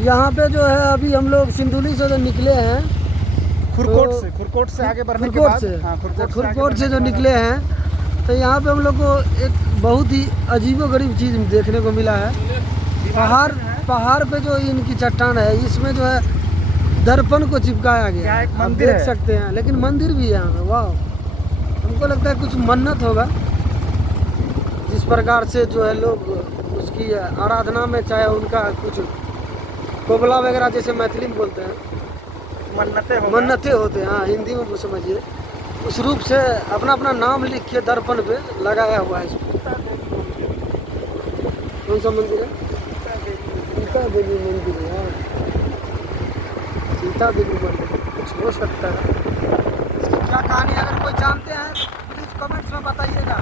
यहाँ पे जो है अभी हम लोग सिंधुली से जो निकले हैं, खुरकोट से आगे बढ़ने के खुरकोट बाद, से, हाँ, खुरकोट से जो निकले हैं, तो यहाँ पे हम लोग को एक बहुत ही अजीबोगरीब चीज़ देखने को मिला है। पहाड़ पे जो इनकी चट्टान है, इसमें जो है दर्पण को चिपकाया गया है, आप देख सकते हैं। लेकिन मंदिर भी है यहाँ पे, वाह। हमको लगता है कुछ मन्नत होगा, जिस प्रकार से जो है लोग उसकी आराधना में, चाहे उनका कुछ कोबला वगैरह जैसे मैथिली में बोलते हैं, मन्नतें होते हैं, हाँ हिंदी में समझिए, उस रूप से अपना अपना नाम लिख के दर्पण पे लगाया हुआ है। कौन सा मंदिर है? सीता देवी मंदिर है, सीता देवी मंदिर, कुछ हो सकता है। इसकी क्या कहानी अगर कोई जानते हैं प्लीज कमेंट्स में बताइएगा।